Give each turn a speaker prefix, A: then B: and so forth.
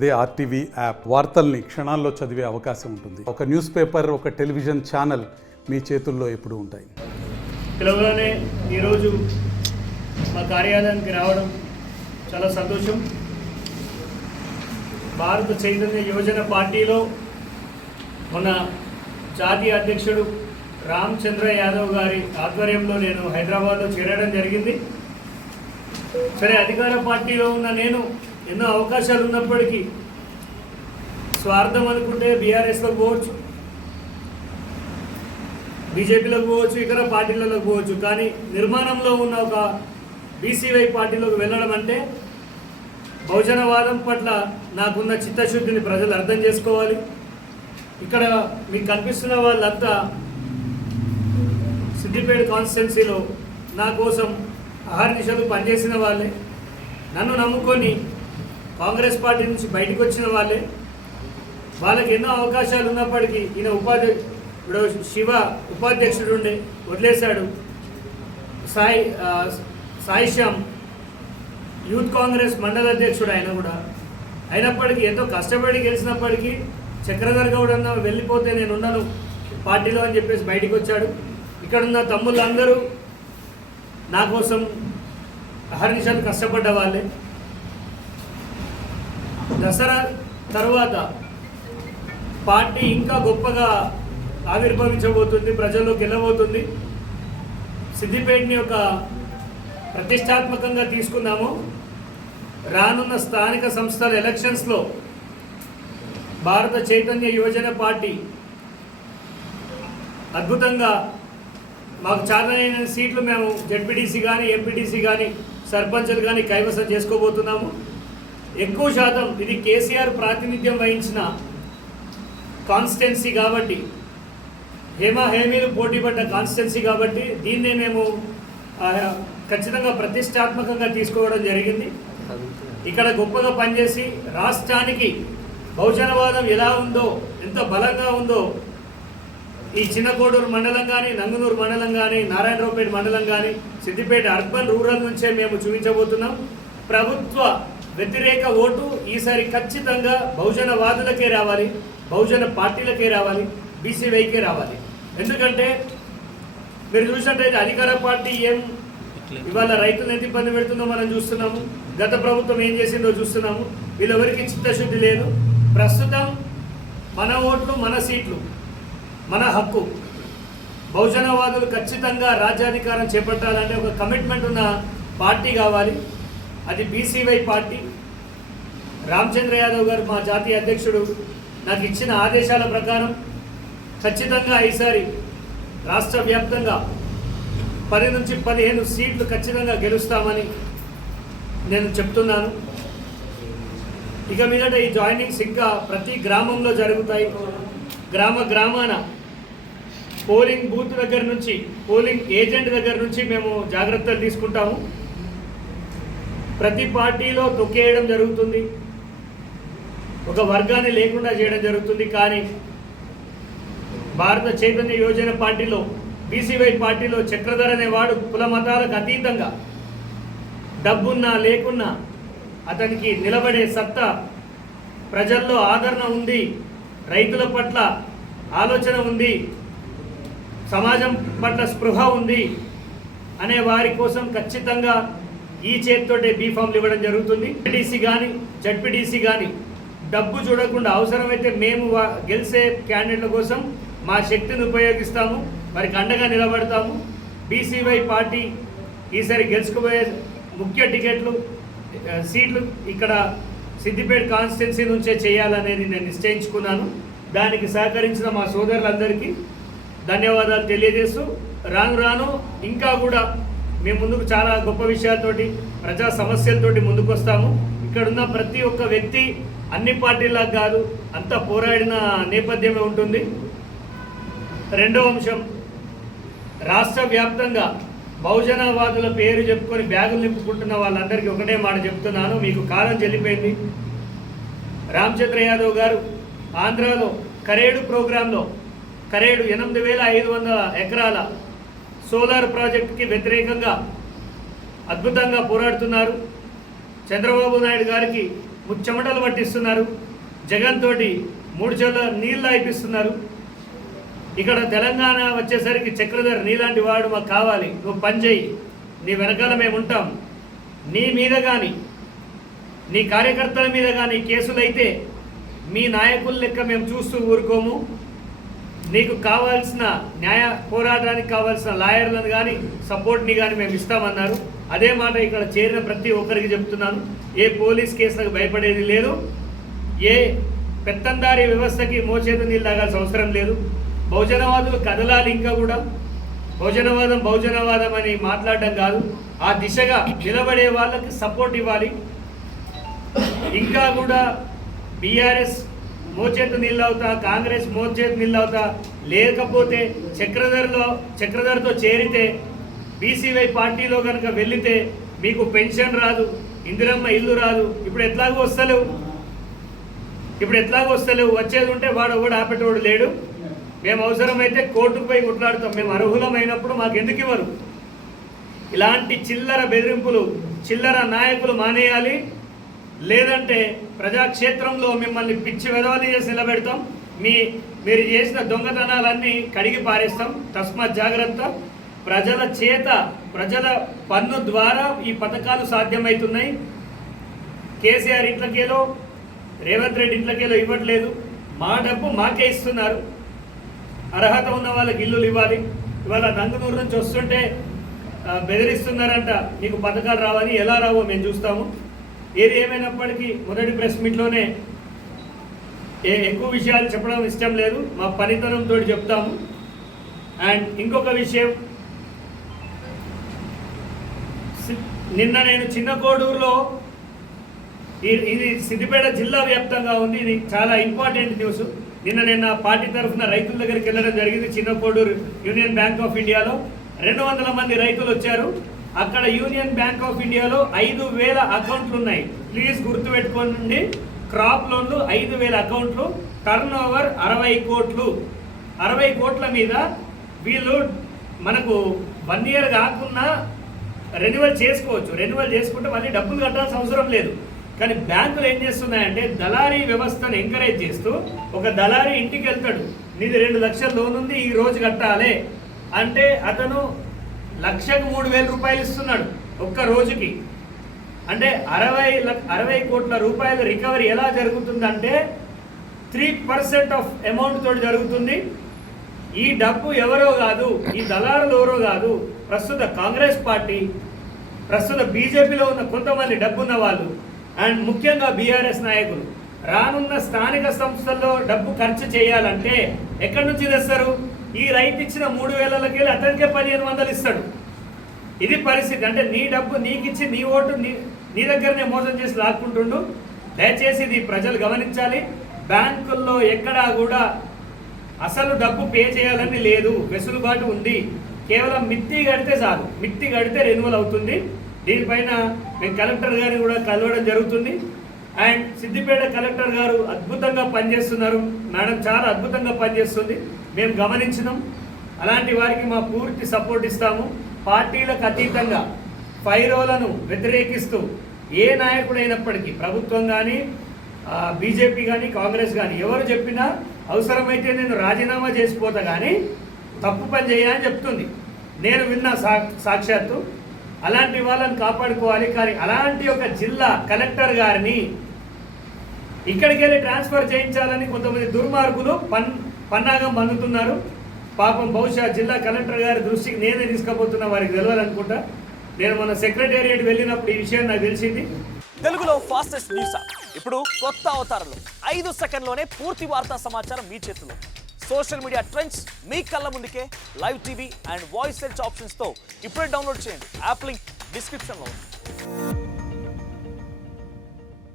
A: అదే RTV app వార్తల్ని క్షణాల్లో చదివే అవకాశం ఉంటుంది. ఒక న్యూస్ పేపర్ ఒక టెలివిజన్ ఛానల్ మీ చేతుల్లో ఎప్పుడు ఉంటాయి.
B: పిలవగానే ఈరోజు మా కార్యాలయానికి రావడం చాలా సంతోషం. భారత చైతన్య యువజన పార్టీలో మన జాతీయ అధ్యక్షుడు రామచంద్ర యాదవ్ గారి ఆధ్వర్యంలో నేను హైదరాబాద్లో చేరడం జరిగింది. సరే అధికార పార్టీలో ఉన్న నేను ఎన్నో అవకాశాలు ఉన్నప్పటికీ స్వార్థం అనుకుంటే బీఆర్ఎస్లో పోవచ్చు. బీజేపీలోకి పోవచ్చు ఇతర పార్టీలలో పోవచ్చు. కానీ నిర్మాణంలో ఉన్న ఒక బీసీవై పార్టీలోకి వెళ్ళడం అంటే బహుజనవాదం పట్ల నాకున్న చిత్తశుద్ధిని ప్రజలు అర్థం చేసుకోవాలి. ఇక్కడ మీకు కనిపిస్తున్న వాళ్ళంతా సిద్దిపేట కాన్స్టిట్యున్సీలో నా కోసం అహర్నిశలు పనిచేసిన వాళ్ళే. నన్ను నమ్ముకొని కాంగ్రెస్ పార్టీ నుంచి బయటకు వచ్చిన వాళ్ళే. వాళ్ళకి ఎన్నో అవకాశాలు ఉన్నప్పటికీ ఈయన ఉపాధి ఇప్పుడు శివ ఉపాధ్యక్షుడు ఉండే వదిలేశాడు. సాయి ఆ, సాయి శ్యామ్ యూత్ కాంగ్రెస్ మండల అధ్యక్షుడు ఆయన కూడా. అయినప్పటికీ ఎంతో కష్టపడి గెలిచినప్పటికీ చక్రధర్ గౌడ్ అన్న వెళ్ళిపోతే నేను ఉండను పార్టీలో అని చెప్పేసి బయటికి వచ్చాడు. ఇక్కడున్న తమ్ముళ్ళందరూ నా కోసం అహర్నిశాలు కష్టపడ్డ వాళ్ళే. దసరా తర్వాత పార్టీ ఇంకా గొప్పగా ఆవిర్భవించబోతుంది ప్రజల్లో గెలవబోతుంది. సిద్దిపేటని ఒక ప్రతిష్టాత్మకంగా తీసుకున్నాము రానున్న స్థానిక సంస్థల ఎలక్షన్స్లో భారత చైతన్య యువజన పార్టీ అద్భుతంగా మాకు చాలనైన సీట్లు మేము జడ్పీటీసీ కానీ ఎంపీటీసీ కానీ సర్పంచులు కానీ కైవసం చేసుకోబోతున్నాము. ఎక్కువ శాతం ఇది కేసీఆర్ ప్రాతినిధ్యం వహించిన కాన్స్టెన్సీ కాబట్టి. హేమ హేమీలు పోటీ పడ్డ కాన్స్టెన్సీ కాబట్టి దీన్నే మేము ఖచ్చితంగా ప్రతిష్టాత్మకంగా తీసుకోవడం జరిగింది. ఇక్కడ గొప్పగా పనిచేసి రాష్ట్రానికి బహుజనవాదం ఎలా ఉందో ఎంత బలంగా ఉందో ఈ చిన్నకోడూరు మండలం కానీ నంగునూరు మండలం కానీ నారాయణరావుపేట మండలం కానీ సిద్దిపేట అర్బన్ రూరల్ నుంచే మేము చూపించబోతున్నాం. ప్రభుత్వ వ్యతిరేక ఓటు ఈసారి ఖచ్చితంగా బహుజనవాదులకే రావాలి బహుజన పార్టీలకే రావాలి బీసీవైకే రావాలి. ఎందుకంటే మీరు చూసినట్టయితే అధికార పార్టీ ఏం ఇవాళ రైతులను ఎంత ఇబ్బంది పెడుతుందో మనం చూస్తున్నాము. గత ప్రభుత్వం ఏం చేసిందో చూస్తున్నాము. వీళ్ళెవరికి చిత్తశుద్ధి లేదు. ప్రస్తుతం మన ఓట్లు మన సీట్లు మన హక్కు. బహుజనవాదులు ఖచ్చితంగా రాజ్యాధికారం చేపట్టాలంటే ఒక కమిట్మెంట్ ఉన్న పార్టీ కావాలి. అది బీసీవై పార్టీ. రామచంద్ర యాదవ్ గారు మా జాతీయ అధ్యక్షుడు నాకు ఇచ్చిన ఆదేశాల ప్రకారం ఖచ్చితంగా ఈసారి రాష్ట్ర వ్యాప్తంగా పది నుంచి పదిహేను సీట్లు ఖచ్చితంగా గెలుస్తామని నేను చెప్తున్నాను. ఇక మీదట ఈ జాయినింగ్స్ ఇంకా ప్రతి గ్రామంలో జరుగుతాయి. గ్రామ గ్రామాన పోలింగ్ బూత్ దగ్గర నుంచి పోలింగ్ ఏజెంట్ దగ్గర నుంచి మేము జాగ్రత్తలు తీసుకుంటాము. ప్రతి పార్టీలో తొక్కేయడం జరుగుతుంది. ఒక వర్గాన్ని లేకుండా చేయడం జరుగుతుంది. కానీ భారత చైతన్య యోజన పార్టీలో బీసీవై పార్టీలో చక్రధర్ అనేవాడు కుల మతాలకు అతీతంగా డబ్బున్నా లేకున్నా అతనికి నిలబడే సత్తా ప్రజల్లో ఆదరణ ఉంది. రైతుల పట్ల ఆలోచన ఉంది. సమాజం పట్ల స్పృహ ఉంది. అనే వారి కోసం ఖచ్చితంగా ఈ చేతితోటే బీఫామ్లు ఇవ్వడం జరుగుతుంది. డీసీ కానీ జడ్పీటీసీ కానీ డబ్బు చూడకుండా అవసరమైతే మేము గెలిచే క్యాండిడేట్ల కోసం మా శక్తిని ఉపయోగిస్తాము. వారికి అండగా నిలబడతాము. బీసీవై పార్టీ ఈసారి గెలుచుకుపోయే ముఖ్య టికెట్లు సీట్లు ఇక్కడ సిద్దిపేట కాన్స్టిట్యున్సీ నుంచే చేయాలనేది నేను నిశ్చయించుకున్నాను. దానికి సహకరించిన మా సోదరులందరికీ ధన్యవాదాలు తెలియజేస్తూ రాను రాను ఇంకా కూడా మేము ముందుకు చాలా గొప్ప విషయాలతోటి ప్రజా సమస్యలతోటి ముందుకు వస్తాము ఇక్కడున్న ప్రతి ఒక్క వ్యక్తి అన్ని పార్టీలకు కాదు అంత పోరాడిన నేపథ్యమే ఉంటుంది. రెండో అంశం రాష్ట్ర వ్యాప్తంగా బహుజనవాదుల పేరు చెప్పుకొని బ్యాగులు నింపుకుంటున్న వాళ్ళందరికీ ఒకటే మాట చెప్తున్నాను. మీకు కాలం చెల్లిపోయింది. రామచంద్ర యాదవ్ గారు ఆంధ్రాలో కరేడు ప్రోగ్రాంలో కరేడు ఎనిమిది వేల ఐదు వందల ఎకరాల సోలార్ ప్రాజెక్టుకి వ్యతిరేకంగా అద్భుతంగా పోరాడుతున్నారు. చంద్రబాబు నాయుడు గారికి ముచ్చెమటలు పట్టిస్తున్నారు. జగన్ తోటి మూడు చెవుల నీళ్ళు అయిపిస్తున్నారు ఇక్కడ తెలంగాణ వచ్చేసరికి చక్రధర్ నీలాంటి వాడు మాకు కావాలి. నువ్వు పని చేయి నీ వెనకాల మేము ఉంటాం. నీ మీద కానీ నీ కార్యకర్తల మీద కానీ కేసులు అయితే మీ నాయకుల లెక్క మేము చూస్తూ ఊరుకోము. నీకు కావాల్సిన న్యాయ పోరాటానికి కావాల్సిన లాయర్లను కానీ సపోర్ట్ని కానీ మేము ఇస్తామన్నారు. అదే మాట ఇక్కడ చేరిన ప్రతి ఒక్కరికి చెప్తున్నాను. ఏ పోలీస్ కేసులకు భయపడేది లేదు. ఏ పెత్తందారి వ్యవస్థకి మోచేత నీళ్ళు తాగాల్సిన అవసరం లేదు. బహుజనవాదులు కదలాలి ఇంకా కూడా. బహుజనవాదం బహుజనవాదం అని మాట్లాడడం కాదు. ఆ దిశగా నిలబడే వాళ్ళకి సపోర్ట్ ఇవ్వాలి. ఇంకా కూడా బీఆర్ఎస్ మోచేతు నీళ్ళవుతా కాంగ్రెస్ మోచేతు నీళ్ళవుతా లేకపోతే చక్రధర్లో చక్రధర్తో చేరితే బీసీవై పార్టీలో కనుక వెళితే మీకు పెన్షన్ రాదు ఇందిరమ్మ ఇల్లు రాదు. ఇప్పుడు ఎట్లాగో వస్తలేవు? ఇప్పుడు ఎట్లాగో వస్తలేవు? వచ్చేది ఉంటే వాడు కూడా ఆపేటోడు లేడు. మేము అవసరమైతే కోర్టుకు పోయి కొట్లాడుతాం. మేము అర్హులమైనప్పుడు మాకు ఎందుకు ఇవ్వరు? ఇలాంటి చిల్లర బెదిరింపులు చిల్లర నాయకులు మానేయాలి. లేదంటే ప్రజాక్షేత్రంలో మిమ్మల్ని పిచ్చి వెదవని చేసి నిలబెడతాం. మీ మీరు చేసిన దొంగతనాలన్నీ కడిగి పారేస్తాం. తస్మాత్ జాగ్రత్త. ప్రజల చేత ప్రజల పన్ను ద్వారా ఈ పథకాలు సాధ్యమవుతున్నాయి కేసీఆర్ ఇంట్లకేలో రేవంత్ రెడ్డి ఇంట్లకేలో ఇవ్వట్లేదు. మా డబ్బు మాకే ఇస్తున్నారు. అర్హత ఉన్న వాళ్ళకి ఇల్లులు ఇవ్వాలి. ఇవాళ నందనూరు నుంచి వస్తుంటే బెదిరిస్తున్నారంట మీకు పథకాలు రావని ఎలా రావో మేము చూస్తాము. ఏది ఏమైనప్పటికీ మొదటి ప్రెస్ మీట్లోనే ఏ ఎక్కువ విషయాలు చెప్పడం ఇష్టం లేదు. మా పనితనంతో చెప్తాము. అండ్ ఇంకొక విషయం నిన్న నేను చిన్న కోడూరులో ఇది సిద్దిపేట జిల్లా వ్యాప్తంగా ఉంది. ఇది చాలా ఇంపార్టెంట్ న్యూస్. నిన్న నేను పార్టీ తరఫున రైతుల దగ్గరికి వెళ్ళడం జరిగింది. చిన్న కోడూరు యూనియన్ బ్యాంక్ ఆఫ్ ఇండియాలో. రెండు వందల మంది రైతులు వచ్చారు. అక్కడ యూనియన్ బ్యాంక్ ఆఫ్ ఇండియాలో ఐదు వేల అకౌంట్లు ఉన్నాయి. ప్లీజ్ గుర్తుపెట్టుకోండి. క్రాప్ లోన్లు ఐదు వేల అకౌంట్లు టర్న్ ఓవర్ అరవై కోట్లు. అరవై కోట్ల మీద వీళ్ళు మనకు వన్ ఇయర్ కాకుండా రెన్యువల్ చేసుకోవచ్చు. రెన్యువల్ చేసుకుంటే మళ్ళీ డబ్బులు కట్టాల్సిన అవసరం లేదు. కానీ బ్యాంకులు ఏం చేస్తున్నాయంటే దళారీ వ్యవస్థను ఎంకరేజ్ చేస్తూ ఒక దళారీ ఇంటికి వెళ్తాడు. నీది రెండు లక్షల లోన్ ఉంది ఈ రోజు కట్టాలి. అంటే అతను లక్షకు మూడు వేల రూపాయలు ఇస్తున్నాడు ఒక్క రోజుకి. అంటే అరవై అరవై కోట్ల రూపాయల రికవరీ ఎలా జరుగుతుందంటే త్రీ పర్సెంట్ ఆఫ్ అమౌంట్ తోటి జరుగుతుంది. ఈ డబ్బు ఎవరో కాదు ఈ దళారులు ఎవరో కాదు ప్రస్తుత కాంగ్రెస్ పార్టీ ప్రస్తుత బీజేపీలో ఉన్న కొంతమంది డబ్బున్న వాళ్ళు అండ్ ముఖ్యంగా బీఆర్ఎస్ నాయకులు. రానున్న స్థానిక సంస్థల్లో డబ్బు ఖర్చు చేయాలంటే ఎక్కడి నుంచి తెస్తారు? ఈ రైతు ఇచ్చిన మూడు వేలకి వెళ్ళి అతనికే పదిహేను వందలు ఇస్తాడు. ఇది పరిస్థితి. అంటే నీ డబ్బు నీకిచ్చి నీ ఓటు నీ నీ దగ్గరనే మోసం చేసి లాక్కుంటుండు. దయచేసి ఇది ప్రజలు గమనించాలి. బ్యాంకుల్లో ఎక్కడా కూడా అసలు డబ్బు పే చేయాలని లేదు. వెసులుబాటు ఉంది. కేవలం మిత్తి కడితే చాలు. మిత్తి కడితే రెన్యువల్ అవుతుంది. దీనిపైన మేము కలెక్టర్ గారిని కూడా కలవడం జరుగుతుంది. అండ్ సిద్దిపేట కలెక్టర్ గారు అద్భుతంగా పనిచేస్తున్నారు. మేడం చాలా అద్భుతంగా పనిచేస్తుంది. మేము గమనించినాం. అలాంటి వారికి మా పూర్తి సపోర్ట్ ఇస్తాము. పార్టీలకు అతీతంగా ఫైరోలను వ్యతిరేకిస్తూ ఏ నాయకుడైనప్పటికీ ప్రభుత్వం కానీ బీజేపీ కానీ కాంగ్రెస్ కానీ ఎవరు చెప్పినా అవసరమైతే నేను రాజీనామా చేసిపోతా కానీ తప్పు పని చేయని చెప్తుంది. నేను విన్న సా సాక్షాత్తు. అలాంటి వాళ్ళని కాపాడుకోవాలి కానీ అలాంటి ఒక జిల్లా కలెక్టర్ గారిని ఇక్కడికి వెళ్ళి ట్రాన్స్ఫర్ చేయించాలని కొంతమంది దుర్మార్గులు పన్ పన్నాగం పందుతున్నారు. పాపం బహుశా జిల్లా కలెక్టర్ గారి దృష్టికి నేనే తీసుకుపోతున్నా వారికి తెలియాలనుకుంటా నేను మన సెక్రటేరియట్ వెళ్ళినప్పుడు ఈ విషయం నాకు తెలిసింది.
C: తెలుగులో ఫాస్టెస్ట్ న్యూస్ ఇప్పుడు కొత్త అవతారంలో ఐదు సెకండ్లోనే పూర్తి వార్తా సమాచారం మీ చేతిలో. సోషల్ మీడియా ట్రెండ్స్ మీ కళ్ళ ముందుకే live TV and voice search ఆప్షన్స్తో ఇప్పుడే డౌన్లోడ్ చేయండి. యాప్ లింక్ డిస్క్రిప్షన్లో ఉంది.